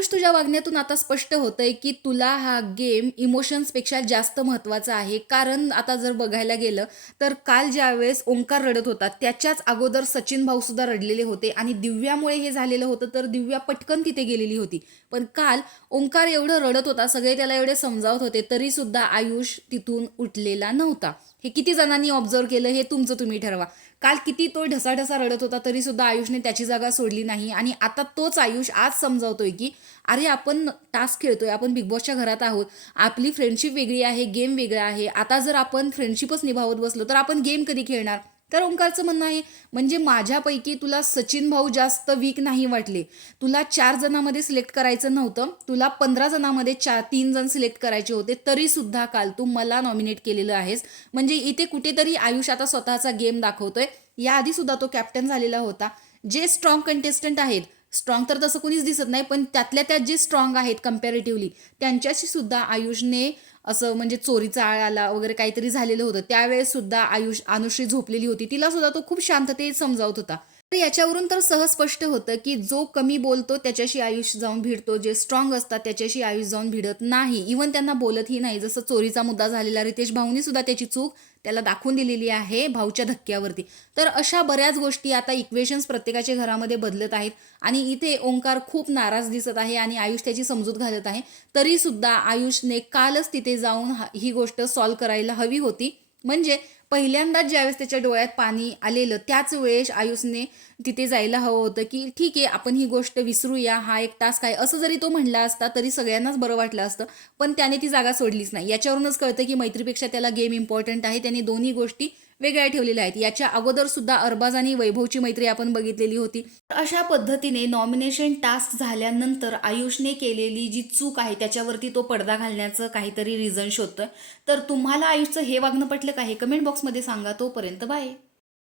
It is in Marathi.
आयुष, तुझ्या वागण्यातून आता स्पष्ट होतंय की तुला हा गेम इमोशन्सपेक्षा जास्त महत्त्वाचा आहे. कारण आता जर बघायला गेलं तर काल ज्यावेळेस ओंकार रडत होता, त्याच्याच अगोदर सचिन भाऊसुद्धा रडलेले होते आणि दिव्यामुळे हे झालेलं होतं, तर दिव्या पटकन तिथे गेलेली होती. पण काल ओंकार एवढं रडत होता, सगळे त्याला एवढे समजावत होते, तरीसुद्धा आयुष तिथून उठलेला नव्हता. हे किती जणांनी ऑब्झर्व्ह केलं हे तुमचं तुम्ही ठरवा. काल किती तो ढसाढसा रडत होता, तरीसुद्धा आयुषने त्याची जागा सोडली नाही आणि आता तोच आयुष आज समजावतोय की अरे आपण टास्क खेळतोय, आपण बिग बॉसच्या घरात आहोत, आपली फ्रेंडशिप वेगळी आहे, गेम वेगळा आहे. आता जर आपण फ्रेंडशिपच निभावत बसलो तर आपण गेम कधी खेळणार? तर ओंकारचं म्हणणं आहे म्हणजे माझ्यापैकी तुला सचिन भाऊ जास्त वीक नाही वाटले. तुला 4 जणांमध्ये सिलेक्ट करायचं नव्हतं, तुला 15 जणांमध्ये 3 जण सिलेक्ट करायचे होते, तरी सुद्धा काल तू मला नॉमिनेट केलेलं आहेस. म्हणजे इथे कुठेतरी आयुष आता स्वतःचा गेम दाखवतोय. याआधी सुद्धा तो कॅप्टन झालेला होता. जे स्ट्रॉंग कंटेस्टंट आहेत, स्ट्रॉंग तर तसं कोणीच दिसत नाही, पण त्यातल्या त्यात जे स्ट्रॉंग आहेत कंपॅरेटिव्हली, त्यांच्याशी सुद्धा आयुषने असं म्हणजे चोरीचा आळ आला वगैरे काहीतरी झालेलं होतं. त्यावेळेस सुद्धा अनुश्री झोपलेली होती. तिला सुद्धा तो खूप शांततेत समजावत होता. तर याच्यावरून तर सहज स्पष्ट होतं की जो कमी बोलतो त्याच्याशी आयुष जाऊन भिडतो, जे स्ट्रॉंग असतात त्याच्याशी आयुष जाऊन भिडत नाही. इव्हन त्यांना बोलतही नाही. जसं चोरीचा मुद्दा झालेला, रितेश भाऊनी सुद्धा त्याची चूक त्याला दाखवून दिलेली आहे भाऊच्या धक्क्यावरती. तर अशा बऱ्याच गोष्टी आता इक्वेशन्स प्रत्येकाच्या घरामध्ये बदलत आहेत आणि इथे ओंकार खूप नाराज दिसत आहे आणि आयुष त्याची समजूत घालत आहे. तरी सुद्धा आयुषने कालच तिथे जाऊन ही गोष्ट सॉल्व्ह करायला हवी होती. म्हणजे पहिल्यांदाच ज्यावेळेस त्याच्या डोळ्यात पाणी आलेलं त्याच वेळेस आयुषने तिथे जायला हवं होतं की ठीक आहे, आपण ही गोष्ट विसरूया, हा एक टास्क आहे, असं जरी तो म्हणला असता तरी सगळ्यांनाच बरं वाटलं असतं. पण त्याने ती जागा सोडलीच नाही. याच्यावरूनच कळतं की मैत्रीपेक्षा त्याला गेम इम्पॉर्टंट आहे. त्याने दोन्ही गोष्टी वेगळ्या ठेवलेल्या आहेत. याच्या अगोदर सुद्धा अरबाज आणि वैभवची मैत्री आपण बघितलेली होती. अशा पद्धतीने नॉमिनेशन टास्क झाल्यानंतर आयुषने केलेली जी चूक आहे त्याच्यावरती तो पडदा घालण्याचं काहीतरी रिझन शोधतोय. तर तुम्हाला आयुषचं हे वागणं पटलं का? हे कमेंट बॉक्समध्ये सांगा. तोपर्यंत बाय.